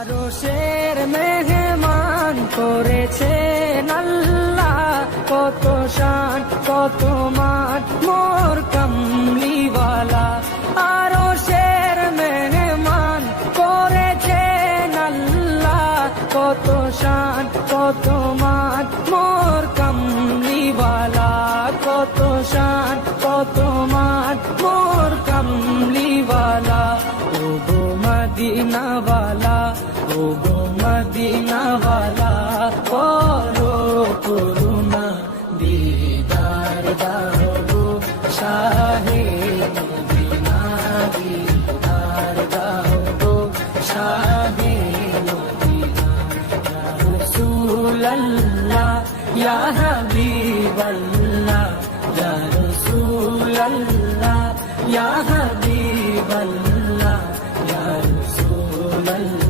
আরও শের মেহমান করেছে আল্লাহ কত শান, কত মান, মোর কমলিওয়ালা। আরও শের মেহমান করেছে আল্লাহ কত শান, কত মান, মোর কমলিওয়ালা। কত শান, কত মান, মোর কমলিওয়ালা। ও গো মদিনাওয়ালা। গো মদিনাওয়ালা করো করুণা দিদার দাও গো শাহে মদিনা দিদার দাও গো শাহে রসুল্লাহ ইয়া হাবিবাল্লাহ ইয়া রসুল্লাহ ইয়া হাবিবাল্লাহ ইয়া রসুল্লাহ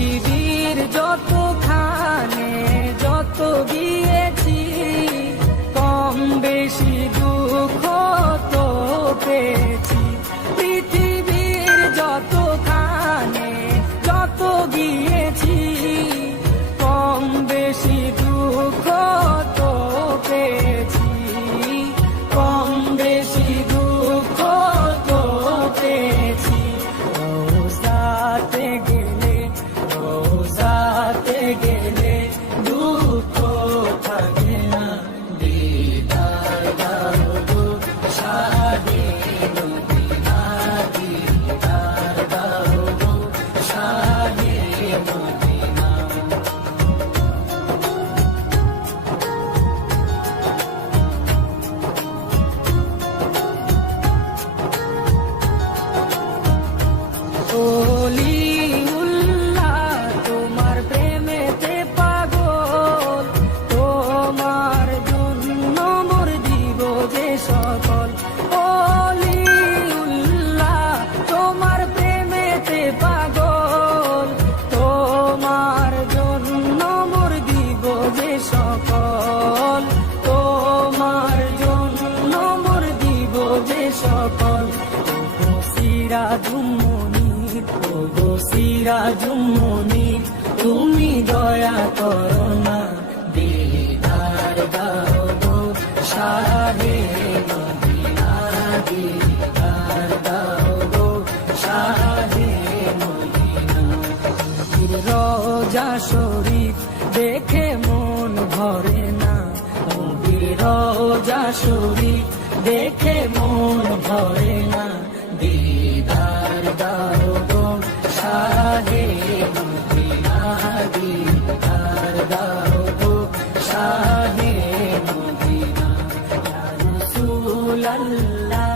পৃথিবীর যত খানে যত সকল। সিরা জুমনি ওগো সিরা তুমি দয়া করো না, দিদার দাও গো শাহে মদিনা দিদার দাও গো শাহে মদিনা রোজা শরীফ দেখে মন ভরে না রোজা শরীফ দেখে মন ভরে না। দিদার দাও গো সাহে মদিনা দিদার দাও গো সাহে মদিনা। ইয়া রাসূল আল্লাহ